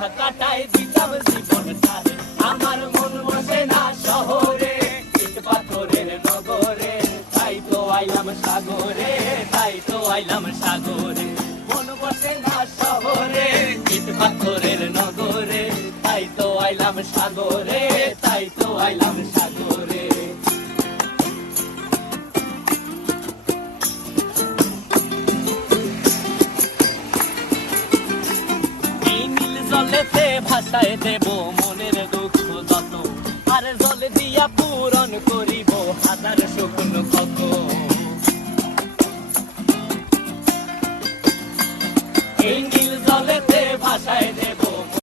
একা কাটাই দিতাম জীবনটারে। আমার মন বসে না শহরে, ইট পাথরের নগরে, তাই তো আইলাম সাগরে, তাই তো আইলাম সাগরে। মন বসে না শহরে, ইট পাথরের নগরে, তাই তো আইলাম সাগরে, তাই তো আইলাম সাগরে। এই নীল জলেতে ভাসায় দেব মনের দুঃখ যত, আর জলে দিয়া পূরণ করিব হাজার শুকনো ক্ষত। এই নীল জলেতে ভাসায়